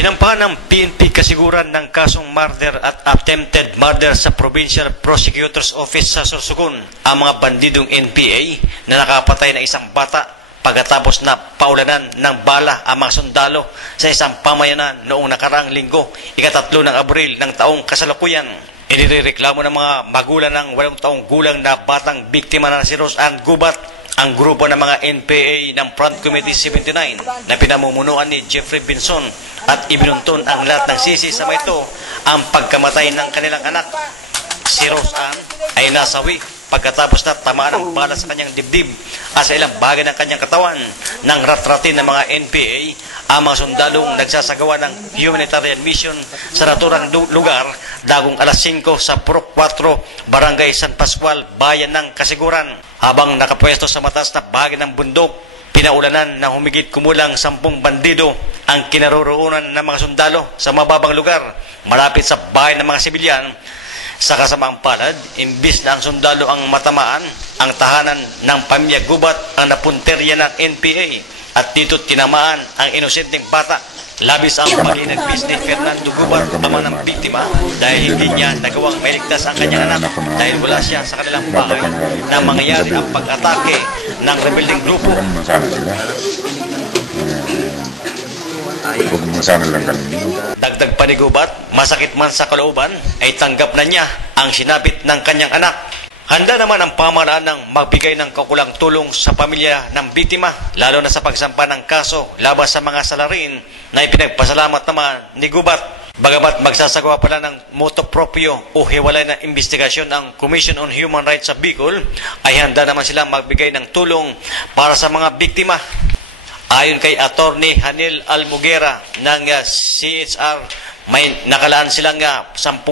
Sinampahan ng PNP kasiguran ng kasong murder at attempted murder sa Provincial Prosecutor's Office sa Sorsogon ang mga bandidong NPA na nakapatay ng isang bata pagkatapos na paulanan ng bala ang mga sundalo sa isang pamayanan noong nakaraang linggo, ikatatlo ng Abril ng taong kasalukuyan. Inireklamo ng mga magulang ng walong taong gulang na batang biktima na si Rose Ann Gubat ang grupo ng mga NPA ng Front Committee 79 na pinamumunuan ni Jeffrey Binson at ibinuntun ang lahat ng sisi sa ito ang pagkamatay ng kanilang anak. Si Rose Ann ay nasawi pagkatapos na tamaan ng bala sa kanyang dibdib at sa ilang bagay ng kanyang katawan ng ratratin ng mga NPA ang mga sundalong nagsasagawa ng humanitarian mission sa naturang lu- lugar dagong alas 5 sa Puro 4, Barangay San Pascual, Bayan ng Kasiguran. Habang nakapwesto sa matas na bagay ng bundok, pinaulanan ng humigit kumulang sampung bandido ang kinaroroonan ng mga sundalo sa mababang lugar malapit sa bahay ng mga sibilyan sa kasamaang palad, imbis na ang sundalo ang matamaan, ang tahanan ng pamilya gubat ang napunterya ng NPA at dito tinamaan ang inosenteng bata. Labis ang palinagpis ni Fernando Gubat, ama ng biktima, dahil hindi niya nagawang mailigtas ang kanyang anak dahil wala siya sa kanilang bahay na mangyayari ang pag-atake ng rebelding grupo. Huwag mo sana lang. Dagdag pa ni Gubat, masakit man sa kalooban, ay tanggap na niya ang sinapit ng kanyang anak. Handa naman ang pamahalaan ng magbigay ng kakulang tulong sa pamilya ng biktima, lalo na sa pagsampa ng kaso labas sa mga salarin na ipinagpasalamat naman ni Gubat. Bagamat magsasagawa pala ng moto proprio o hiwalay na investigasyon ang Commission on Human Rights sa Bicol, ay handa naman silang magbigay ng tulong para sa mga biktima. Ayon kay Attorney Hanil Almugera ng uh, CHR, may nakalaan silang uh, 10,000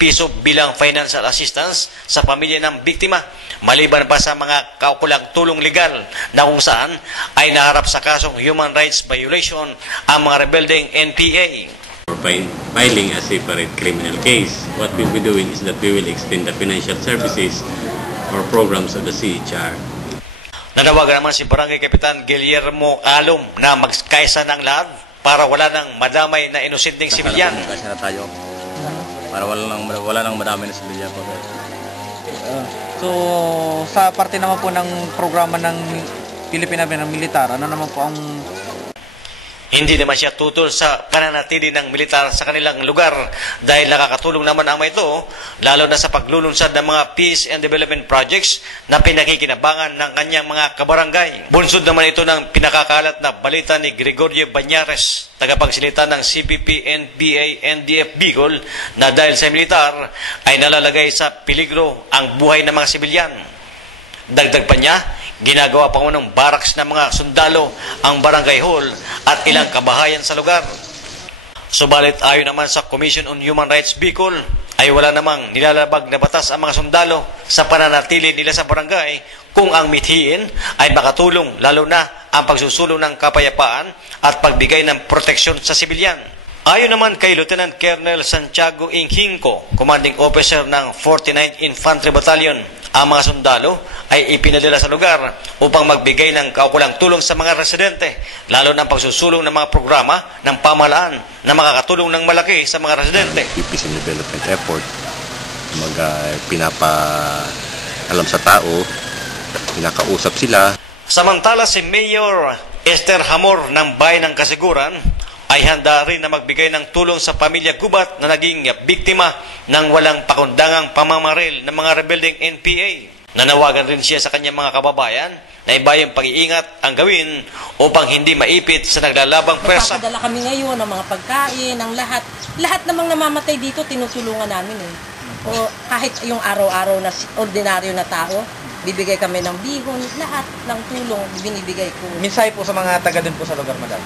piso bilang financial assistance sa pamilya ng biktima. Maliban pa sa mga kaukulang tulong legal na kung saan ay naharap sa kasong human rights violation ang mga rebeldeng NPA. fi- filing a separate criminal case. What we'll be doing is that we will extend the financial services or programs of the CHR. Nanawagan naman si Barangay Kapitan Guillermo Alom na magkaisa ng lahat para wala nang madamay na inosenteng sibilyan. Kasi na tayo. Para wala nang wala nang madami na sibilya po. So, sa parte naman po ng programa ng Pilipinas ng militar, ano naman po ang Hindi naman siya tutol sa pananatili ng militar sa kanilang lugar dahil nakakatulong naman ang ito, lalo na sa paglulunsad ng mga peace and development projects na pinakikinabangan ng kanyang mga kabarangay. Bunsod naman ito ng pinakakalat na balita ni Gregorio Banyares, tagapagsilita ng CPP, NPA, NDF Bicol, na dahil sa militar ay nalalagay sa peligro ang buhay ng mga sibilyan. Dagdag pa niya, ginagawa pa ng barracks ng mga sundalo ang barangay hall at ilang kabahayan sa lugar. Subalit ayon naman sa Commission on Human Rights Bicol, ay wala namang nilalabag na batas ang mga sundalo sa pananatili nila sa barangay kung ang mithiin ay makatulong lalo na ang pagsusulong ng kapayapaan at pagbigay ng proteksyon sa sibilyan. Ayon naman kay Lieutenant Colonel Santiago Inghingco, commanding officer ng 49th Infantry Battalion, ang mga sundalo ay ipinadala sa lugar upang magbigay ng kaukulang tulong sa mga residente, lalo na ang pagsusulong ng mga programa ng pamahalaan na makakatulong ng malaki sa mga residente. Peace and development effort. Mag uh, pinapa alam sa tao, pinakausap sila, Samantala si Mayor Esther Hamor ng Bayan ng Kasiguran ay handa rin na magbigay ng tulong sa pamilya Gubat na naging biktima ng walang pakundangang pamamaril ng mga rebelding NPA. Nanawagan rin siya sa kanyang mga kababayan na ibayang pag-iingat ang gawin upang hindi maipit sa naglalabang pwersa. Papadala kami ngayon ng mga pagkain, ng lahat. Lahat namang namamatay dito, tinutulungan namin eh. O kahit yung araw-araw na ordinaryo na tao, bibigay kami ng bihon, lahat ng tulong binibigay ko. minsay po sa mga taga din po sa lugar, madam?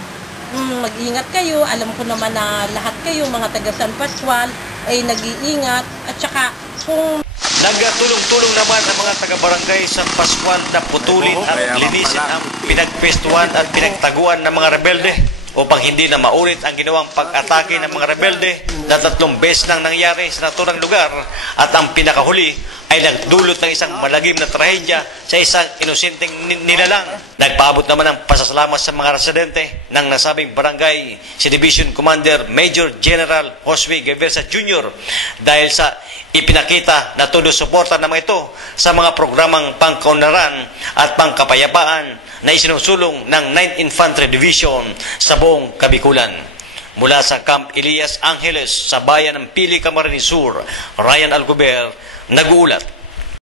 Mm, mag-ingat kayo, alam ko naman na lahat kayo, mga taga San Pascual, ay nag-iingat. At saka, kung Nagtulong-tulong naman ang mga taga-barangay sa Pascual na putulin at linisin ang pinagpestuhan at pinagtaguan ng mga rebelde upang hindi na maulit ang ginawang pag-atake ng mga rebelde na tatlong beses nang nangyari sa naturang lugar. At ang pinakahuli ay nagdulot ng isang malagim na trahedya sa isang inosenteng ni- nilalang. Nagpaabot naman ng pasasalamat sa mga residente ng nasabing barangay si Division Commander Major General Josue Gaversa Jr. dahil sa ipinakita na todo suporta naman ito sa mga programang pangkaunlaran at pangkapayapaan na isinusulong ng 9th Infantry Division sa buong Kabikulan. Mula sa Camp Elias Angeles sa bayan ng Pili, Camarines Sur, Ryan Alcober, nag-uulat